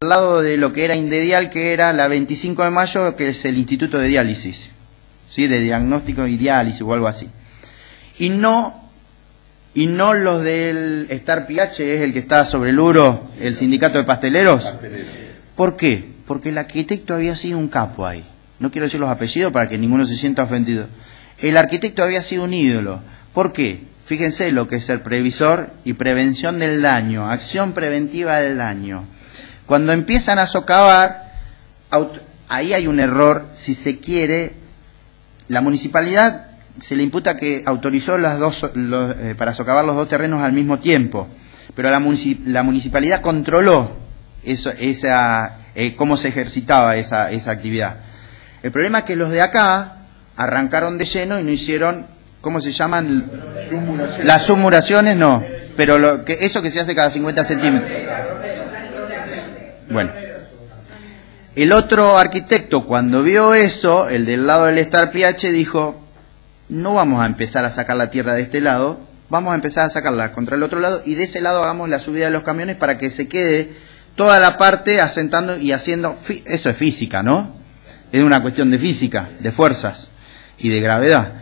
al lado de lo que era Indedial, que era la 25 de mayo, que es el Instituto de Diálisis, ¿sí? De diagnóstico y diálisis o algo así. Y no los del Star PH, es el que está sobre el Uro, el sindicato de pasteleros. ¿Por qué? Porque el arquitecto había sido un capo ahí. No quiero decir los apellidos para que ninguno se sienta ofendido. El arquitecto había sido un ídolo. ¿Por qué? Fíjense lo que es el previsor y prevención del daño, acción preventiva del daño. Cuando empiezan a socavar, ahí hay un error, si se quiere. La municipalidad se le imputa que autorizó para socavar los dos terrenos al mismo tiempo, pero la municipalidad controló cómo se ejercitaba esa actividad. El problema es que los de acá arrancaron de lleno y no hicieron, ¿cómo se llaman? Las submuraciones no, pero eso que se hace cada 50 centímetros. Bueno, el otro arquitecto cuando vio eso, el del lado del Star PH, dijo: no vamos a empezar a sacar la tierra de este lado, vamos a empezar a sacarla contra el otro lado y de ese lado hagamos la subida de los camiones para que se quede toda la parte asentando y haciendo. Eso es física, ¿no? Es una cuestión de física, de fuerzas y de gravedad.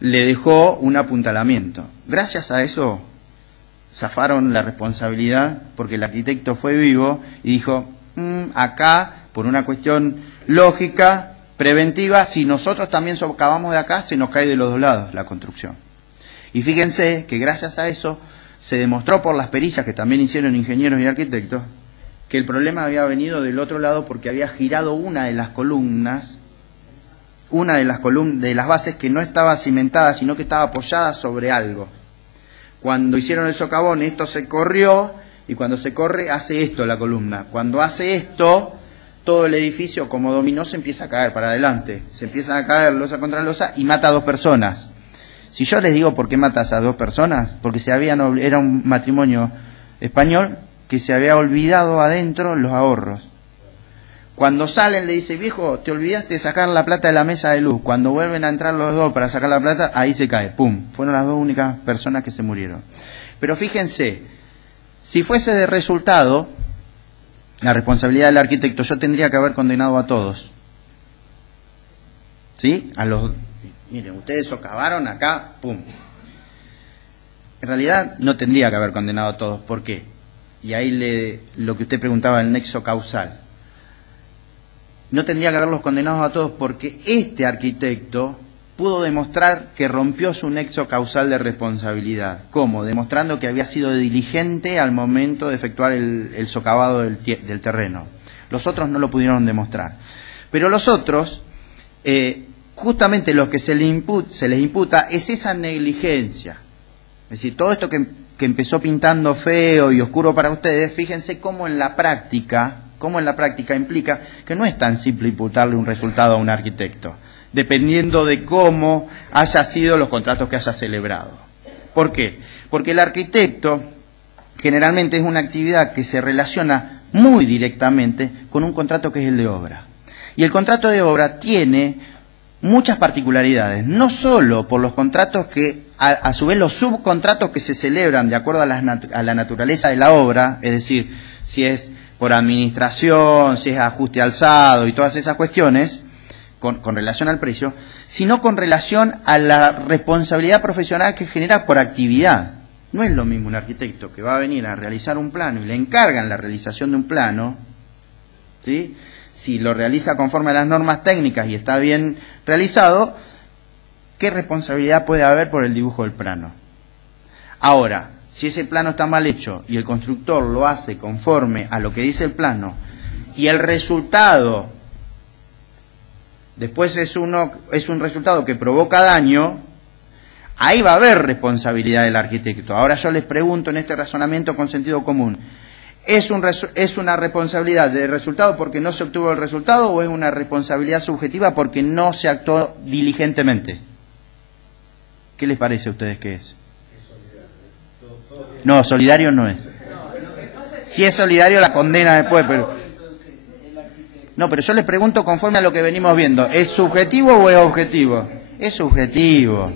Le dejó un apuntalamiento. Gracias a eso zafaron la responsabilidad porque el arquitecto fue vivo y dijo: acá, por una cuestión lógica, preventiva, si nosotros también socavamos de acá, se nos cae de los dos lados la construcción. Y fíjense que gracias a eso se demostró por las pericias que también hicieron ingenieros y arquitectos que el problema había venido del otro lado porque había girado una de las columnas, de las bases, que no estaba cimentada, sino que estaba apoyada sobre algo. Cuando hicieron el socavón, esto se corrió, y cuando se corre, hace esto la columna. Cuando hace esto, todo el edificio, como dominó, se empieza a caer para adelante. Se empiezan a caer losa contra losa y mata a 2 personas. Si yo les digo por qué mata a esas 2 personas, porque era un matrimonio español que se había olvidado adentro los ahorros. Cuando salen le dice: viejo, te olvidaste de sacar la plata de la mesa de luz. Cuando vuelven a entrar los dos para sacar la plata, ahí se cae, ¡pum! Fueron las 2 únicas personas que se murieron. Pero fíjense, si fuese de resultado la responsabilidad del arquitecto, yo tendría que haber condenado a todos. ¿Sí? Miren, ustedes socavaron acá, ¡pum! En realidad no tendría que haber condenado a todos. ¿Por qué? Y ahí lo que usted preguntaba, el nexo causal. No tendría que haberlos condenado a todos porque este arquitecto pudo demostrar que rompió su nexo causal de responsabilidad. ¿Cómo? Demostrando que había sido diligente al momento de efectuar el socavado del terreno. Los otros no lo pudieron demostrar. Pero los otros, justamente lo que se les imputa es esa negligencia. Es decir, todo esto que empezó pintando feo y oscuro para ustedes, fíjense cómo en la práctica implica que no es tan simple imputarle un resultado a un arquitecto, dependiendo de cómo haya sido los contratos que haya celebrado. ¿Por qué? Porque el arquitecto generalmente es una actividad que se relaciona muy directamente con un contrato que es el de obra. Y el contrato de obra tiene muchas particularidades, no solo por los contratos que, a su vez los subcontratos que se celebran de acuerdo a la naturaleza de la obra, es decir, si es por administración, si es ajuste alzado y todas esas cuestiones, con relación al precio, sino con relación a la responsabilidad profesional que genera por actividad. No es lo mismo un arquitecto que va a venir a realizar un plano y le encargan la realización de un plano, ¿sí? Si lo realiza conforme a las normas técnicas y está bien realizado, ¿qué responsabilidad puede haber por el dibujo del plano? Ahora, si ese plano está mal hecho y el constructor lo hace conforme a lo que dice el plano y el resultado después es un resultado que provoca daño, ahí va a haber responsabilidad del arquitecto. Ahora yo les pregunto en este razonamiento con sentido común, ¿es una responsabilidad del resultado porque no se obtuvo el resultado o es una responsabilidad subjetiva porque no se actuó diligentemente? ¿Qué les parece a ustedes que es? No, solidario no es. Si es solidario la condena después, pero... No, pero yo les pregunto conforme a lo que venimos viendo, ¿es subjetivo o es objetivo? Es subjetivo.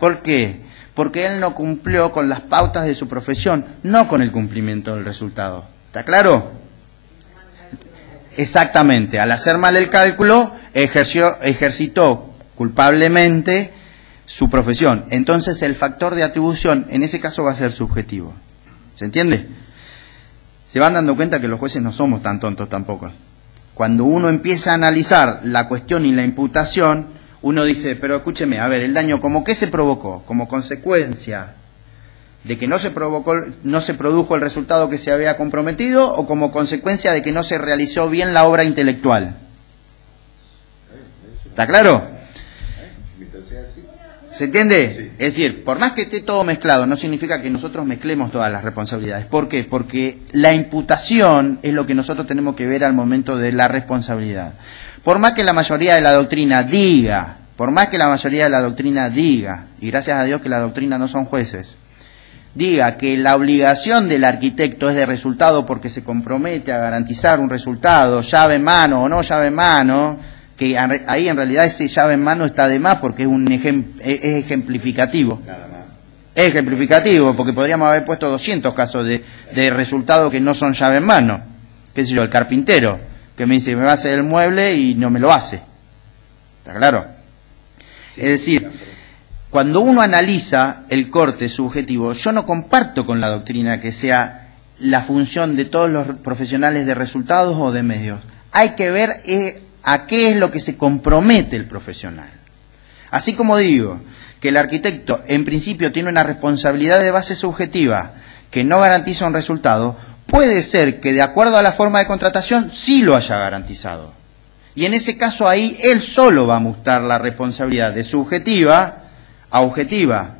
¿Por qué? Porque él no cumplió con las pautas de su profesión, no con el cumplimiento del resultado. ¿Está claro? Exactamente, al hacer mal el cálculo, ejercitó culpablemente su profesión. Entonces el factor de atribución en ese caso va a ser subjetivo. ¿Se entiende? Se van dando cuenta que los jueces no somos tan tontos tampoco. Cuando uno empieza a analizar la cuestión y la imputación, uno dice, pero escúcheme, a ver, el daño, ¿cómo qué se provocó? ¿Como consecuencia de que no se produjo el resultado que se había comprometido, o como consecuencia de que no se realizó bien la obra intelectual? ¿Está claro? ¿Se entiende? Sí. Es decir, por más que esté todo mezclado, no significa que nosotros mezclemos todas las responsabilidades. ¿Por qué? Porque la imputación es lo que nosotros tenemos que ver al momento de la responsabilidad. Por más que la mayoría de la doctrina diga, y gracias a Dios que la doctrina no son jueces, diga que la obligación del arquitecto es de resultado porque se compromete a garantizar un resultado, llave en mano o no llave en mano, que ahí en realidad ese llave en mano está de más porque es ejemplificativo. Es ejemplificativo porque podríamos haber puesto 200 casos de resultados que no son llave en mano. Qué sé yo, el carpintero que me dice me va a hacer el mueble y no me lo hace. ¿Está claro? Es decir, cuando uno analiza el corte subjetivo, yo no comparto con la doctrina que sea la función de todos los profesionales de resultados o de medios. Hay que ver a qué es lo que se compromete el profesional. Así como digo que el arquitecto en principio tiene una responsabilidad de base subjetiva que no garantiza un resultado, puede ser que de acuerdo a la forma de contratación sí lo haya garantizado. Y en ese caso ahí él solo va a mutar la responsabilidad de subjetiva a objetiva.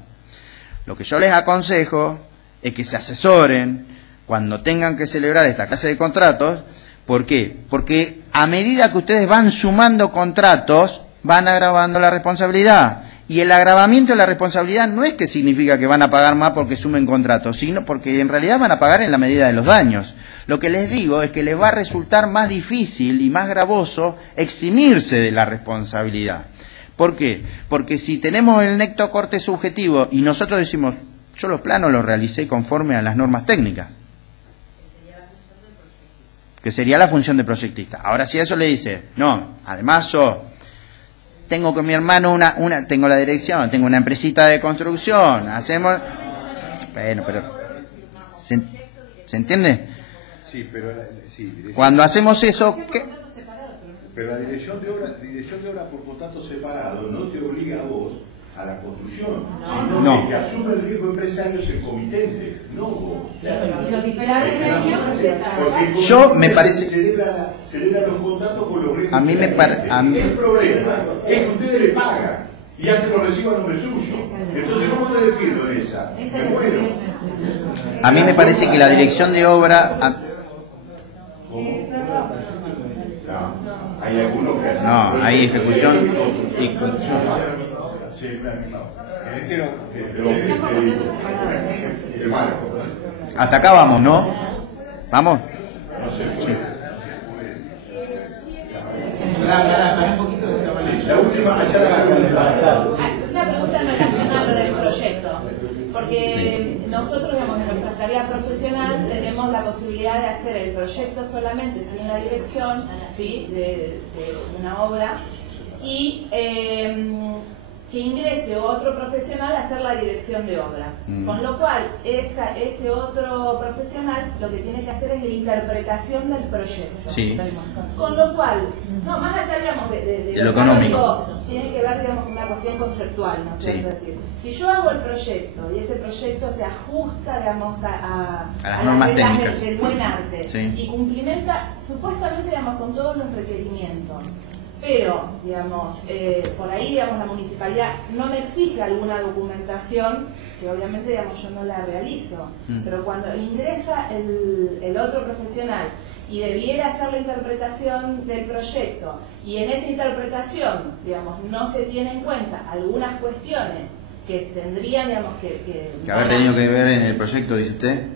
Lo que yo les aconsejo es que se asesoren cuando tengan que celebrar esta clase de contratos. ¿Por qué? Porque a medida que ustedes van sumando contratos, van agravando la responsabilidad. Y el agravamiento de la responsabilidad no es que significa que van a pagar más porque sumen contratos, sino porque en realidad van a pagar en la medida de los daños. Lo que les digo es que les va a resultar más difícil y más gravoso eximirse de la responsabilidad. ¿Por qué? Porque si tenemos el necto corte subjetivo y nosotros decimos, yo los planos los realicé conforme a las normas técnicas, que sería la función de proyectista. Ahora si a eso le dice, no, además yo tengo con mi hermano tengo la dirección, tengo una empresita de construcción, hacemos... Bueno, pero... ¿Se entiende? Sí, pero... Sí, cuando hacemos eso... ¿qué? Pero la dirección de obra por contrato separado no te obliga a vos a la construcción, sino no. Que asume el riesgo empresario es el comitente, no vos. Porque yo me parece... celebra los contratos con los riesgos. A mí me parece... El problema es que ustedes le pagan y hacen los recibos a nombre suyo. Entonces, ¿cómo te defiendo en esa? Me muero. A mí me parece que la dirección de obra... ¿Cómo? Hay algunos que... No, hay ejecución y construcción. Sí, claro. Hasta acá vamos, ¿no? ¿Vamos? Sí. La última, una pregunta relacionada con el proyecto, porque nosotros, digamos, en nuestra tarea profesional tenemos la posibilidad de hacer el proyecto solamente sin la dirección, ¿sí? de una obra, y que ingrese otro profesional a hacer la dirección de obra. Con lo cual, ese otro profesional lo que tiene que hacer es la interpretación del proyecto. Sí. Con lo cual, no, más allá, digamos, de lo económico, tiene que ver, digamos, con una cuestión conceptual, ¿no es cierto? Es decir, si yo hago el proyecto y ese proyecto se ajusta, digamos, a las normas técnicas del buen arte, sí, y cumplimenta supuestamente, digamos, con todos los requerimientos, pero, digamos, por ahí, digamos, la municipalidad no me exige alguna documentación, que obviamente, digamos, yo no la realizo, pero cuando ingresa el otro profesional y debiera hacer la interpretación del proyecto, y en esa interpretación, digamos, no se tiene en cuenta algunas cuestiones que tendrían, digamos, que haber tenido que ver en el proyecto, dice usted.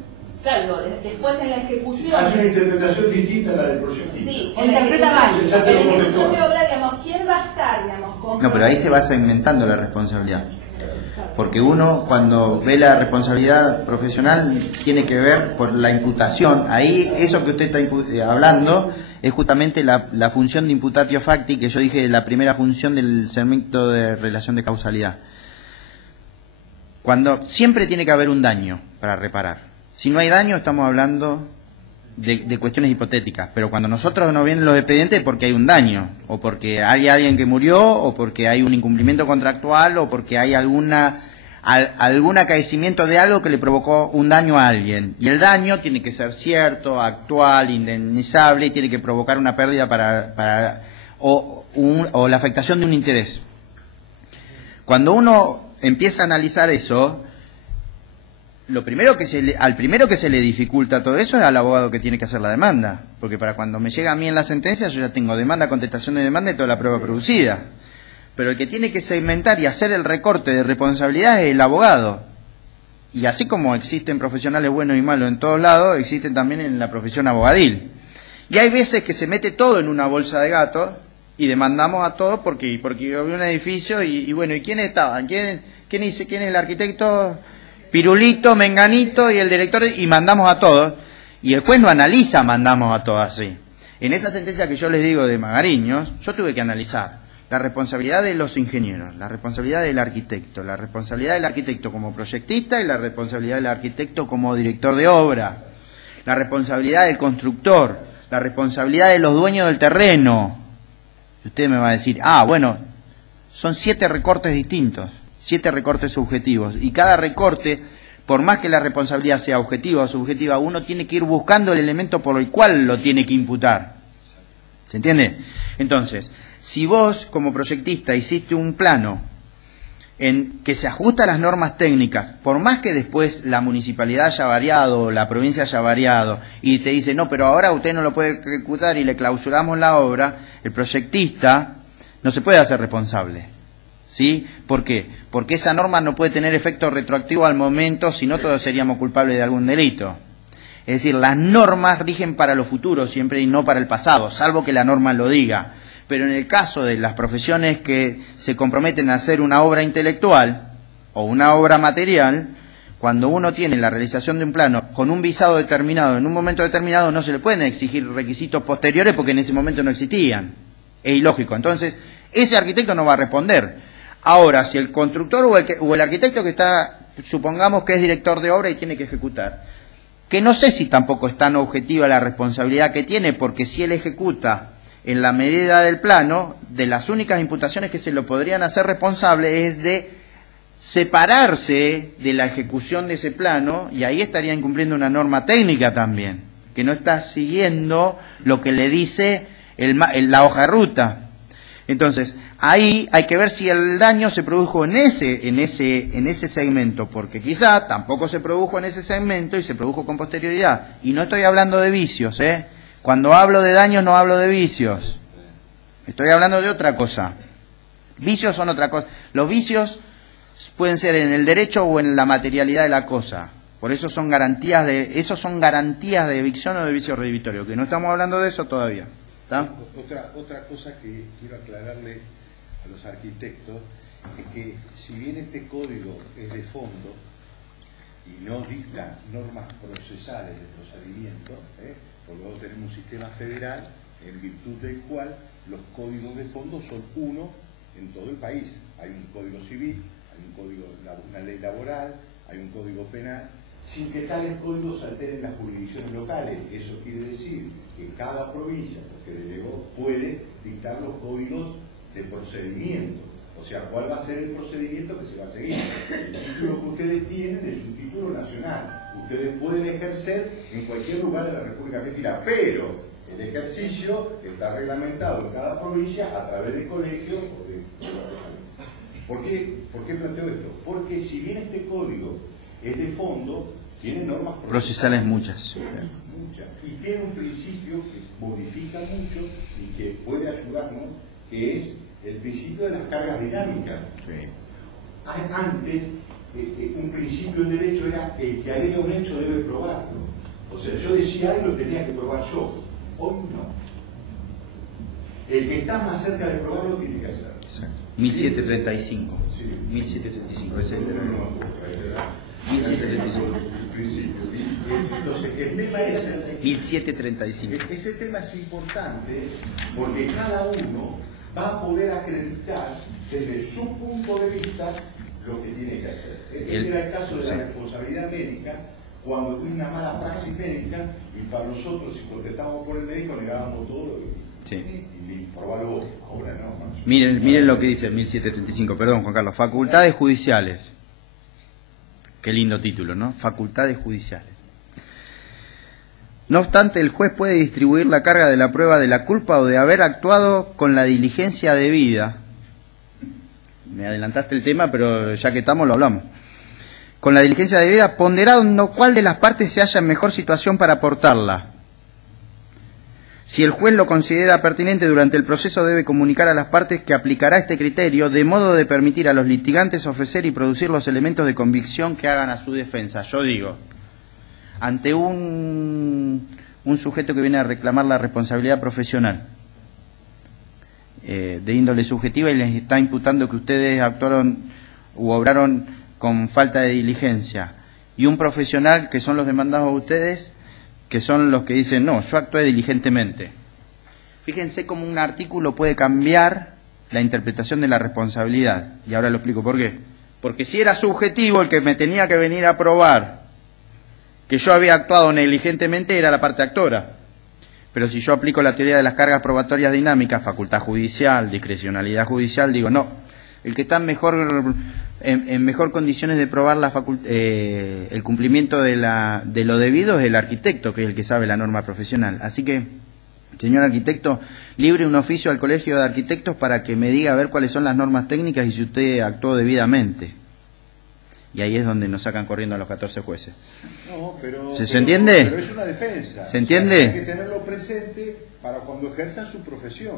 Claro, después en la ejecución... Hace una interpretación distinta a la del proyectista. Sí, en la ejecución de obra, digamos, ¿quién va a estar, digamos, con... No, pero ahí se va segmentando la responsabilidad. Porque uno, cuando ve la responsabilidad profesional, tiene que ver por la imputación. Ahí, eso que usted está hablando, es justamente la función de imputatio facti, que yo dije, la primera función del segmento de relación de causalidad. Cuando siempre tiene que haber un daño para reparar. Si no hay daño, estamos hablando de cuestiones hipotéticas. Pero cuando nosotros nos vienen los expedientes es porque hay un daño, o porque hay alguien que murió, o porque hay un incumplimiento contractual, o porque hay algún acaecimiento de algo que le provocó un daño a alguien. Y el daño tiene que ser cierto, actual, indemnizable, y tiene que provocar una pérdida o la afectación de un interés. Cuando uno empieza a analizar eso, al primero que se le dificulta todo eso es al abogado que tiene que hacer la demanda, porque para cuando me llega a mí en la sentencia yo ya tengo demanda, contestación de demanda y toda la prueba producida. Pero el que tiene que segmentar y hacer el recorte de responsabilidad es el abogado. Y así como existen profesionales buenos y malos en todos lados, existen también en la profesión abogadil. Y hay veces que se mete todo en una bolsa de gatos y demandamos a todos porque había un edificio y bueno, ¿y quiénes estaban? ¿Quién es el arquitecto? Pirulito, Menganito y el director, y mandamos a todos. Y el juez no analiza, mandamos a todos así. En esa sentencia que yo les digo de Magariños, yo tuve que analizar la responsabilidad de los ingenieros, la responsabilidad del arquitecto como proyectista y la responsabilidad del arquitecto como director de obra, la responsabilidad del constructor, la responsabilidad de los dueños del terreno. Y usted me va a decir, bueno, son 7 recortes distintos, 7 recortes subjetivos, y cada recorte, por más que la responsabilidad sea objetiva o subjetiva, uno tiene que ir buscando el elemento por el cual lo tiene que imputar. ¿Se entiende? Entonces, si vos como proyectista hiciste un plano en que se ajusta a las normas técnicas, por más que después la municipalidad haya variado o la provincia haya variado y te dice, no, pero ahora usted no lo puede ejecutar y le clausuramos la obra, el proyectista no se puede hacer responsable. ¿Sí? ¿Por qué? Porque esa norma no puede tener efecto retroactivo al momento, si no todos seríamos culpables de algún delito. Es decir, las normas rigen para lo futuro siempre y no para el pasado, salvo que la norma lo diga. Pero en el caso de las profesiones que se comprometen a hacer una obra intelectual o una obra material, cuando uno tiene la realización de un plano con un visado determinado en un momento determinado, no se le pueden exigir requisitos posteriores porque en ese momento no existían. Es ilógico. Entonces, ese arquitecto no va a responder. Ahora, si el constructor o el arquitecto que está, supongamos que es director de obra y tiene que ejecutar, que no sé si tampoco es tan objetiva la responsabilidad que tiene, porque si él ejecuta en la medida del plano, de las únicas imputaciones que se lo podrían hacer responsable es de separarse de la ejecución de ese plano, y ahí estaría incumpliendo una norma técnica también, que no está siguiendo lo que le dice la hoja de ruta. Entonces, ahí hay que ver si el daño se produjo en ese segmento, porque quizá tampoco se produjo en ese segmento y se produjo con posterioridad. Y no estoy hablando de vicios, ¿eh? Cuando hablo de daños no hablo de vicios. Estoy hablando de otra cosa. Vicios son otra cosa. Los vicios pueden ser en el derecho o en la materialidad de la cosa. Por eso son garantías de evicción o de vicio redivitorio, que no estamos hablando de eso todavía. ¿Está? Otra cosa que quiero aclararle a los arquitectos es que si bien este código es de fondo y no dicta normas procesales de procedimiento, porque luego tenemos un sistema federal en virtud del cual los códigos de fondo son uno en todo el país. Hay un código civil, hay un código, una ley laboral, hay un código penal, sin que tales códigos alteren las jurisdicciones locales. Eso quiere decir que cada provincia, porque delegó, puede dictar los códigos de procedimiento. O sea, ¿cuál va a ser el procedimiento que se va a seguir? El título que ustedes tienen es un título nacional. Ustedes pueden ejercer en cualquier lugar de la República Argentina, pero el ejercicio está reglamentado en cada provincia a través de colegios o de... ¿Por qué planteo esto? Porque si bien este código es de fondo, tiene normas procesales muchas. Y tiene un principio que modifica mucho y que puede ayudarnos, que es el principio de las cargas dinámicas. Sí. Antes, un principio en derecho era el que alega un hecho debe probarlo. O sea, yo decía algo lo tenía que probar yo. Hoy no. El que está más cerca de probarlo tiene que hacerlo. Exacto. 1735. 1735, etcétera. 1735. Entonces, el tema es... 1735. Ese tema es importante porque cada uno va a poder acreditar desde su punto de vista lo que tiene que hacer. Este era el caso de la responsabilidad médica, cuando tuve una mala praxis médica y para nosotros, si contestábamos por el médico, negábamos todo y probarlo ahora, ¿no? Miren lo que dice 1735, perdón Juan Carlos, facultades judiciales. Qué lindo título, ¿no? Facultades judiciales. No obstante, el juez puede distribuir la carga de la prueba de la culpa o de haber actuado con la diligencia debida. Me adelantaste el tema, pero ya que estamos lo hablamos. Con la diligencia debida, ponderando cuál de las partes se halla en mejor situación para aportarla. Si el juez lo considera pertinente durante el proceso, debe comunicar a las partes que aplicará este criterio, de modo de permitir a los litigantes ofrecer y producir los elementos de convicción que hagan a su defensa. Yo digo, ante un sujeto que viene a reclamar la responsabilidad profesional de índole subjetiva y les está imputando que ustedes actuaron u obraron con falta de diligencia, y un profesional que son los demandados a ustedes, que son los que dicen, no, yo actué diligentemente. Fíjense cómo un artículo puede cambiar la interpretación de la responsabilidad, y ahora lo explico por qué. Porque si era subjetivo el que me tenía que venir a probar que yo había actuado negligentemente, era la parte actora. Pero si yo aplico la teoría de las cargas probatorias dinámicas, facultad judicial, discrecionalidad judicial, digo, no, el que está en mejor condiciones de probar el cumplimiento de lo debido es el arquitecto, que es el que sabe la norma profesional. Así que, señor arquitecto, libre un oficio al Colegio de Arquitectos para que me diga a ver cuáles son las normas técnicas y si usted actuó debidamente. Y ahí es donde nos sacan corriendo a los 14 jueces. No, pero ¿Se entiende? Pero es una defensa. ¿Se entiende? Hay que tenerlo presente para cuando ejerzan su profesión.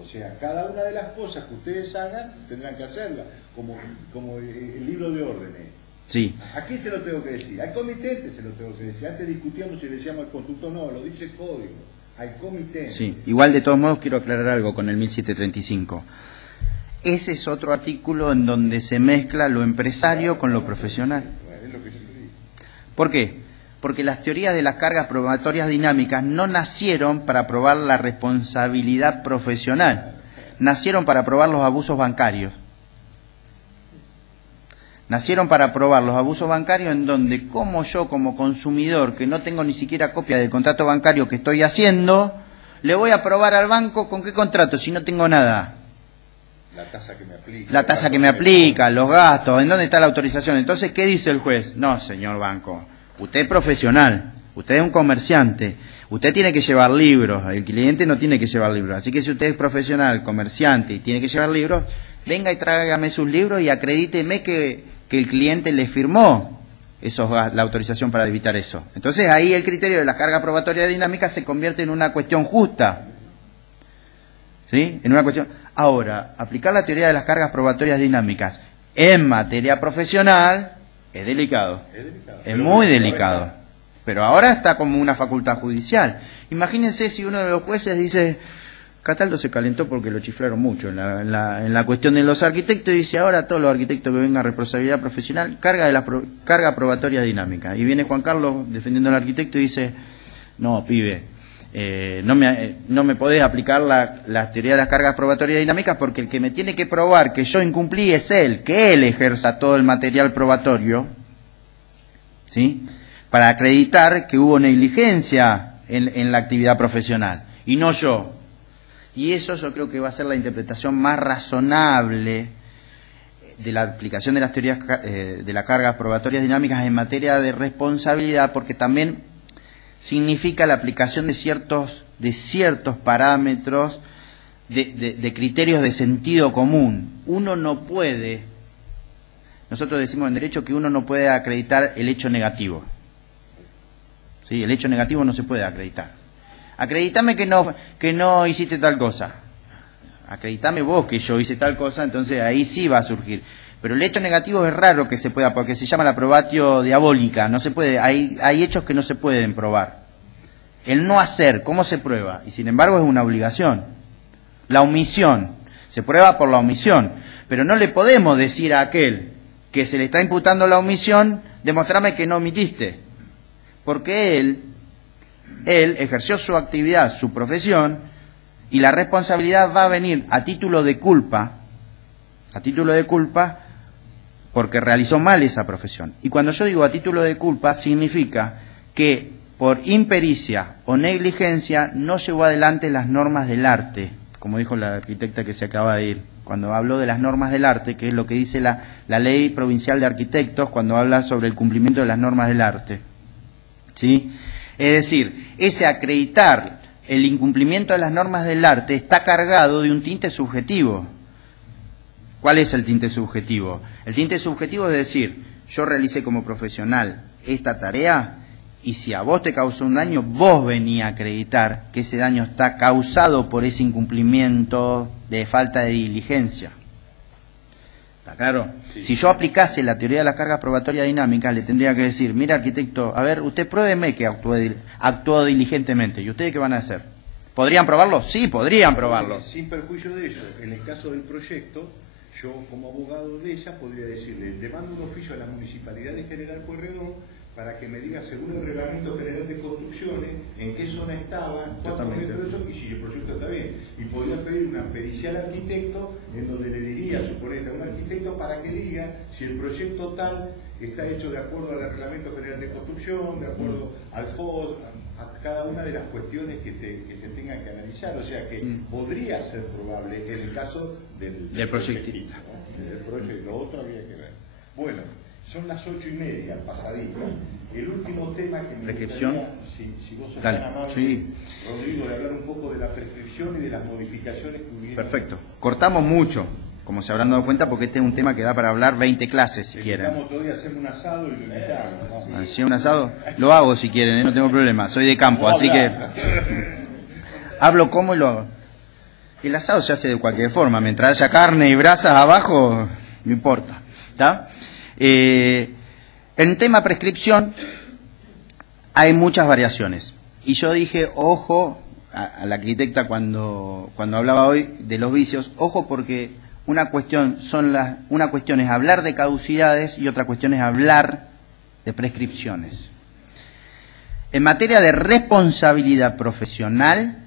O sea, cada una de las cosas que ustedes hagan tendrán que hacerla, como el libro de órdenes. Sí. ¿A quién se lo tengo que decir? Al comitente se lo tengo que decir. Antes discutíamos si le decíamos al consultor, no, lo dice el código. Al comitente. Sí. Igual, de todos modos, quiero aclarar algo con el 1735. Ese es otro artículo en donde se mezcla lo empresario con lo profesional. Es lo que yo te digo. ¿Por qué? Porque las teorías de las cargas probatorias dinámicas no nacieron para probar la responsabilidad profesional, nacieron para probar los abusos bancarios. Nacieron para probar los abusos bancarios en donde, como yo, como consumidor, que no tengo ni siquiera copia del contrato bancario que estoy haciendo, le voy a probar al banco con qué contrato si no tengo nada. La tasa que me aplica. La tasa que me aplica, los gastos, ¿en dónde está la autorización? Entonces, ¿qué dice el juez? No, señor banco, usted es profesional, usted es un comerciante, usted tiene que llevar libros, el cliente no tiene que llevar libros. Así que si usted es profesional, comerciante y tiene que llevar libros, venga y tráigame sus libros y acredíteme que el cliente le firmó la autorización para evitar eso. Entonces, ahí el criterio de la carga probatoria dinámica se convierte en una cuestión justa. ¿Sí? En una cuestión. Ahora, aplicar la teoría de las cargas probatorias dinámicas en materia profesional es delicado. Es muy delicado. Pero ahora está como una facultad judicial. Imagínense si uno de los jueces dice, Cataldo se calentó porque lo chiflaron mucho en la cuestión de los arquitectos, y dice, ahora todos los arquitectos que vengan a responsabilidad profesional, carga probatoria dinámica. Y viene Juan Carlos defendiendo al arquitecto y dice, no, pibe, no me podés aplicar la teoría de las cargas probatorias dinámicas porque el que me tiene que probar que yo incumplí es él, que él ejerza todo el material probatorio, ¿sí?, para acreditar que hubo negligencia en la actividad profesional, y no yo. Y eso yo creo que va a ser la interpretación más razonable de la aplicación de las teorías de las cargas probatorias dinámicas en materia de responsabilidad, porque también significa la aplicación de ciertos parámetros, de criterios de sentido común. Uno no puede, nosotros decimos en derecho que uno no puede acreditar el hecho negativo. ¿Sí? El hecho negativo no se puede acreditar. Acreditame que no hiciste tal cosa. Acreditame vos que yo hice tal cosa, entonces ahí sí va a surgir. Pero el hecho negativo es raro que se pueda, porque se llama la probatio diabólica. No se puede, hay hechos que no se pueden probar. El no hacer, ¿cómo se prueba? Y sin embargo es una obligación. La omisión. Se prueba por la omisión. Pero no le podemos decir a aquel que se le está imputando la omisión, demostrame que no omitiste. Porque él ejerció su actividad, su profesión, y la responsabilidad va a venir a título de culpa, porque realizó mal esa profesión. Y cuando yo digo a título de culpa, significa que por impericia o negligencia no llevó adelante las normas del arte, como dijo la arquitecta que se acaba de ir, cuando habló de las normas del arte, que es lo que dice la Ley Provincial de Arquitectos cuando habla sobre el cumplimiento de las normas del arte. ¿Sí? Es decir, ese acreditar el incumplimiento de las normas del arte está cargado de un tinte subjetivo. ¿Cuál es el tinte subjetivo? El tinte subjetivo es decir, yo realicé como profesional esta tarea y si a vos te causó un daño, vos venís a acreditar que ese daño está causado por ese incumplimiento de falta de diligencia. ¿Está claro? Sí. Si yo aplicase la teoría de la carga probatoria dinámica, le tendría que decir, mira arquitecto, a ver, usted pruébeme que actuó diligentemente. ¿Y ustedes qué van a hacer? ¿Podrían probarlo? Sí, podrían probarlo. Sin perjuicio de eso, en el caso del proyecto, yo como abogado de ella podría decirle, le mando un oficio a la Municipalidad de General Pueyrredón para que me diga, según el Reglamento General de Construcciones, en qué zona estaba, cuántos metros eso, y si el proyecto está bien. Y podría pedir una pericia al arquitecto, en donde le diría, suponete, a un arquitecto para que diga si el proyecto tal está hecho de acuerdo al Reglamento General de Construcción, de acuerdo al FOS, a cada una de las cuestiones que se tengan que analizar. O sea que podría ser probable en el caso del proyectista, ¿no? Del proyecto, lo otro habría que ver. Bueno, son las 8:30, pasadito. El último tema que me gustaría, si vos sos tan amable, sí, Rodrigo, de hablar un poco de la prescripción y de las modificaciones que hubieron. Perfecto. Cortamos mucho, como se habrán dado cuenta, porque este es un tema que da para hablar 20 clases, si quieren. Estamos todavía a hacer un asado y lo invitamos, ¿no? ¿Sí, un asado? Lo hago si quieren, no tengo problema. Soy de campo, así que hablo como y lo hago. El asado se hace de cualquier forma. Mientras haya carne y brasas abajo, no importa. ¿Está? En tema prescripción hay muchas variaciones. Y yo dije, ojo, a la arquitecta cuando hablaba hoy de los vicios, ojo porque una cuestión es hablar de caducidades y otra cuestión es hablar de prescripciones. En materia de responsabilidad profesional,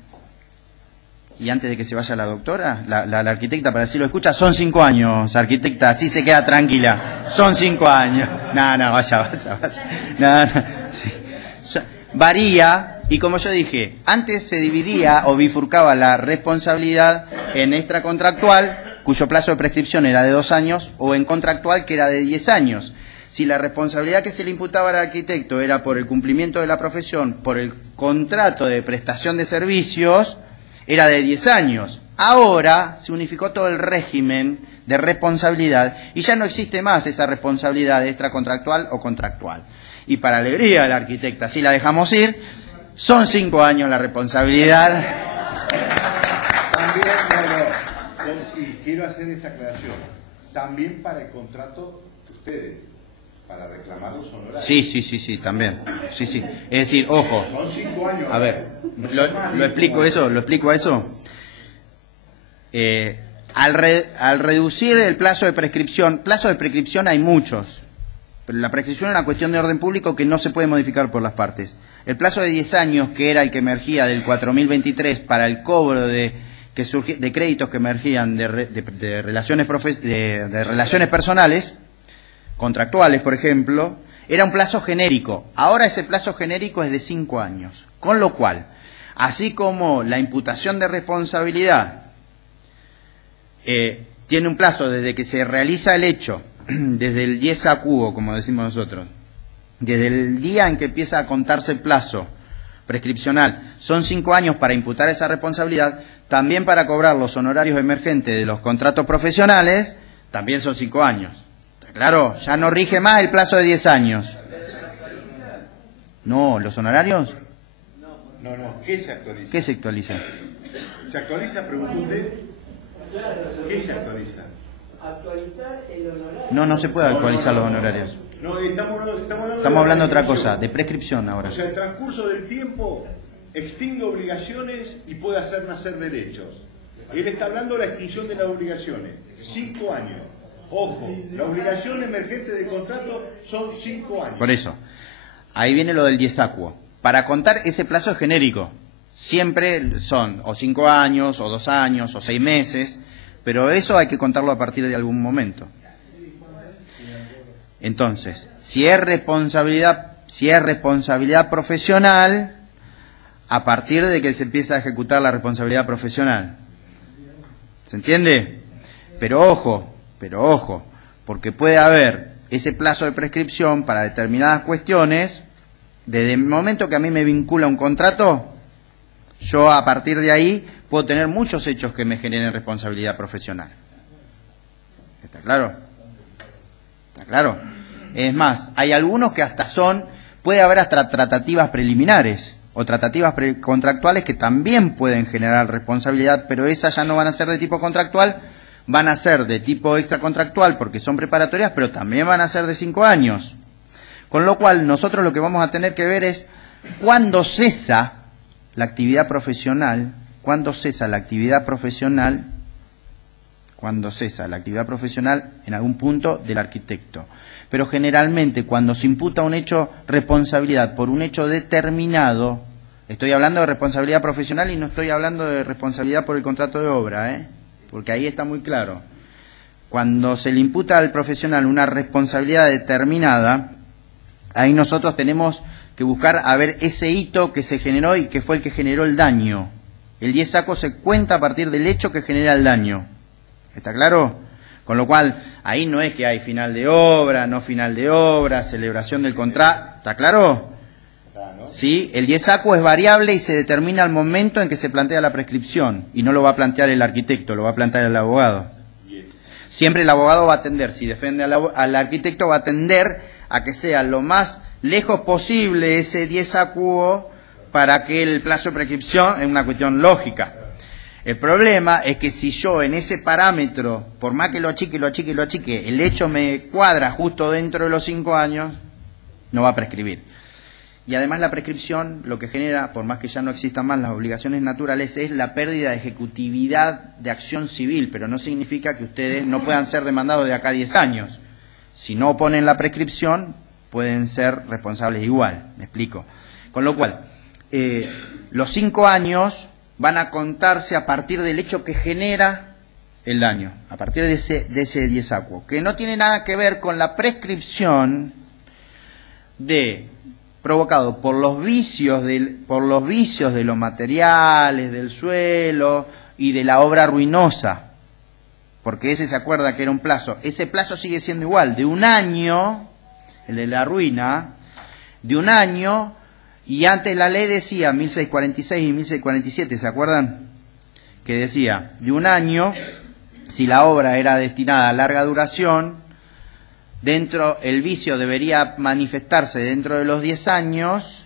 y antes de que se vaya la doctora, la arquitecta, para decirlo, escucha, son 5 años, arquitecta, así se queda tranquila, son 5 años. No, vaya. No, sí. Varía, y como yo dije, antes se dividía o bifurcaba la responsabilidad en extracontractual, cuyo plazo de prescripción era de 2 años, o en contractual, que era de 10 años. Si la responsabilidad que se le imputaba al arquitecto era por el cumplimiento de la profesión, por el contrato de prestación de servicios, era de 10 años. Ahora se unificó todo el régimen de responsabilidad y ya no existe más esa responsabilidad extracontractual o contractual. Y para alegría de la arquitecta, si la dejamos ir, son 5 años la responsabilidad. También, y quiero hacer esta aclaración, también para el contrato de ustedes, para reclamar los honorarios. Sí, también. Sí. Es decir, ojo. Son 5 años. A ver, lo explico a eso. Al reducir el plazo de prescripción hay muchos. Pero la prescripción es una cuestión de orden público que no se puede modificar por las partes. El plazo de 10 años, que era el que emergía del 4023 para el cobro de créditos que emergían de relaciones personales, contractuales, por ejemplo, era un plazo genérico. Ahora ese plazo genérico es de 5 años. Con lo cual, así como la imputación de responsabilidad tiene un plazo desde que se realiza el hecho, desde el 10 acuo, como decimos nosotros, desde el día en que empieza a contarse el plazo prescripcional, son 5 años para imputar esa responsabilidad, también para cobrar los honorarios emergentes de los contratos profesionales, también son 5 años. Claro, ya no rige más el plazo de 10 años. No, ¿los honorarios? No, ¿qué se actualiza? ¿Qué se actualiza? ¿Se actualiza, pregunta usted? ¿Qué se actualiza? Actualizar el honorario. No se puede actualizar los honorarios. No, estamos hablando de otra cosa, de prescripción ahora. O sea, el transcurso del tiempo extingue obligaciones y puede hacer nacer derechos. Él está hablando de la extinción de las obligaciones. 5 años. Ojo, la obligación emergente de contrato son 5 años. Por eso, ahí viene lo del diezacuo. Para contar ese plazo es genérico. Siempre son o 5 años, o 2 años, o 6 meses, pero eso hay que contarlo a partir de algún momento. Entonces, si es responsabilidad profesional, a partir de que se empieza a ejecutar la responsabilidad profesional. ¿Se entiende? Pero ojo, porque puede haber ese plazo de prescripción para determinadas cuestiones. Desde el momento que a mí me vincula un contrato, yo a partir de ahí puedo tener muchos hechos que me generen responsabilidad profesional. ¿Está claro? ¿Está claro? Es más, hay algunos que hasta puede haber hasta tratativas preliminares o tratativas contractuales que también pueden generar responsabilidad, pero esas ya no van a ser de tipo contractual, van a ser de tipo extracontractual porque son preparatorias, pero también van a ser de 5 años. Con lo cual, nosotros lo que vamos a tener que ver es cuándo cesa la actividad profesional, en algún punto del arquitecto. Pero generalmente cuando se imputa un hecho responsabilidad por un hecho determinado, estoy hablando de responsabilidad profesional y no estoy hablando de responsabilidad por el contrato de obra, porque ahí está muy claro. Cuando se le imputa al profesional una responsabilidad determinada, ahí nosotros tenemos que buscar a ver ese hito que se generó y que fue el que generó el daño. El diezacuo se cuenta a partir del hecho que genera el daño. ¿Está claro? Con lo cual, ahí no es que hay final de obra, no final de obra, celebración del contrato. ¿Está claro? Sí, el diezacuo es variable y se determina al momento en que se plantea la prescripción. Y no lo va a plantear el arquitecto, lo va a plantear el abogado. Siempre el abogado va a tender, si defiende al arquitecto, va a tender a que sea lo más lejos posible ese diezacuo para que el plazo de prescripción es una cuestión lógica. El problema es que si yo en ese parámetro, por más que lo achique, el hecho me cuadra justo dentro de los 5 años, no va a prescribir. Y además la prescripción lo que genera, por más que ya no existan más las obligaciones naturales, es la pérdida de ejecutividad de acción civil, pero no significa que ustedes no puedan ser demandados de acá a 10 años. Si no oponen la prescripción, pueden ser responsables igual, me explico. Con lo cual, los 5 años van a contarse a partir del hecho que genera el daño, a partir de ese diezacuo, que no tiene nada que ver con la prescripción provocado por los vicios de los materiales, del suelo y de la obra ruinosa, porque ese se acuerda que era un plazo. Ese plazo sigue siendo igual, de 1 año, el de la ruina, de 1 año. Y antes la ley decía, 1646 y 1647, ¿se acuerdan? Que decía, de 1 año, si la obra era destinada a larga duración, el vicio debería manifestarse dentro de los 10 años,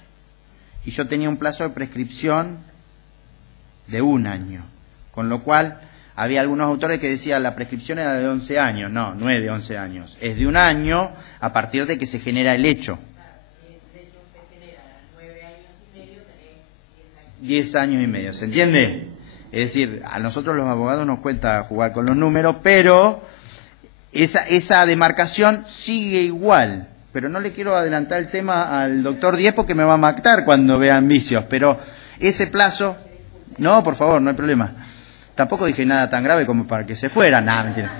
y yo tenía un plazo de prescripción de 1 año. Con lo cual, había algunos autores que decían, la prescripción era de 11 años. No, no es de 11 años. Es de 1 año a partir de que se genera el hecho. 10 años y medio, ¿se entiende? Es decir, a nosotros los abogados nos cuesta jugar con los números, pero esa demarcación sigue igual. Pero no le quiero adelantar el tema al doctor Díez porque me va a matar cuando vean vicios, pero ese plazo... No, por favor, no hay problema. Tampoco dije nada tan grave como para que se fuera. Nada, mentira.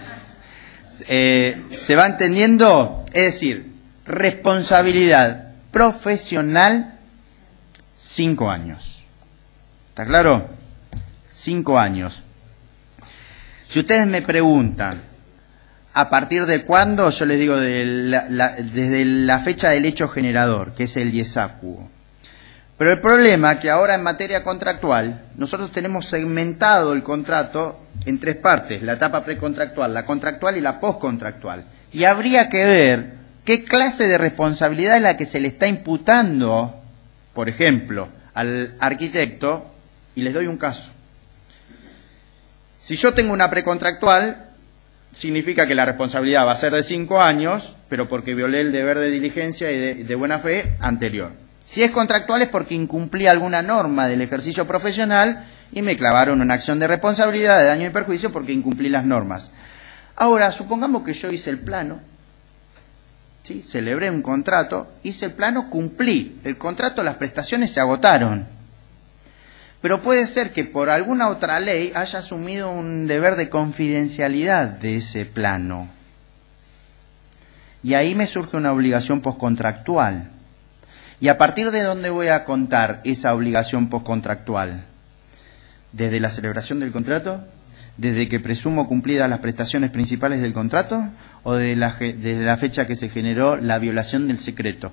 ¿Se va entendiendo? Es decir, responsabilidad profesional, 5 años. ¿Está claro? 5 años. Si ustedes me preguntan, ¿a partir de cuándo? Yo les digo desde la fecha del hecho generador, que es el diezacuo. Pero el problema es que ahora en materia contractual, nosotros tenemos segmentado el contrato en 3 partes, la etapa precontractual, la contractual y la postcontractual. Y habría que ver qué clase de responsabilidad es la que se le está imputando, por ejemplo, al arquitecto. Y les doy un caso. Si yo tengo una precontractual, significa que la responsabilidad va a ser de 5 años, pero porque violé el deber de diligencia y de buena fe anterior. Si es contractual es porque incumplí alguna norma del ejercicio profesional y me clavaron una acción de responsabilidad de daño y perjuicio porque incumplí las normas. Ahora, supongamos que yo hice el plano, ¿sí? Celebré un contrato, hice el plano, cumplí el contrato, las prestaciones se agotaron. Pero puede ser que por alguna otra ley haya asumido un deber de confidencialidad de ese plano. Y ahí me surge una obligación postcontractual. ¿Y a partir de dónde voy a contar esa obligación postcontractual? ¿Desde la celebración del contrato? ¿Desde que presumo cumplidas las prestaciones principales del contrato? ¿O desde la fecha que se generó la violación del secreto?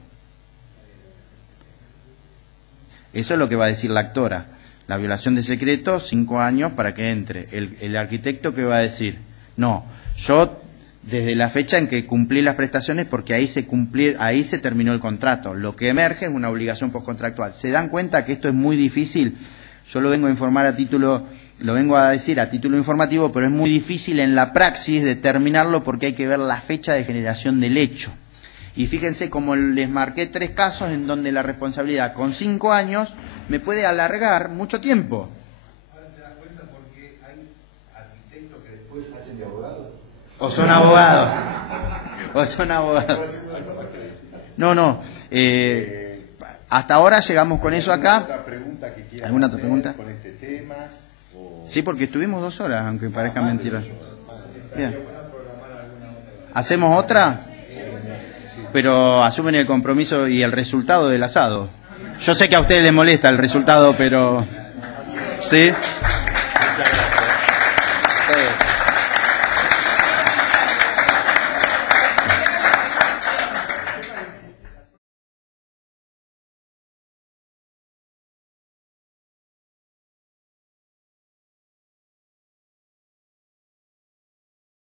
Eso es lo que va a decir la actora. La violación del secreto, 5 años para que entre. El arquitecto, ¿qué va a decir? No, yo desde la fecha en que cumplí las prestaciones, porque ahí se terminó el contrato. Lo que emerge es una obligación postcontractual. ¿Se dan cuenta que esto es muy difícil? Yo lo vengo a decir a título informativo, pero es muy difícil en la praxis determinarlo porque hay que ver la fecha de generación del hecho. Y fíjense como les marqué 3 casos en donde la responsabilidad con 5 años me puede alargar mucho tiempo. Ahora te das cuenta porque hay arquitectos que después hacen de abogados. O son abogados. O son abogados. No. Hasta ahora llegamos con eso acá. ¿Alguna otra pregunta? Con este tema, o... Sí, porque estuvimos 2 horas, aunque parezca mentira. Bien. ¿Hacemos otra? Pero asumen el compromiso y el resultado del asado. Yo sé que a ustedes les molesta el resultado, pero... ¿Sí?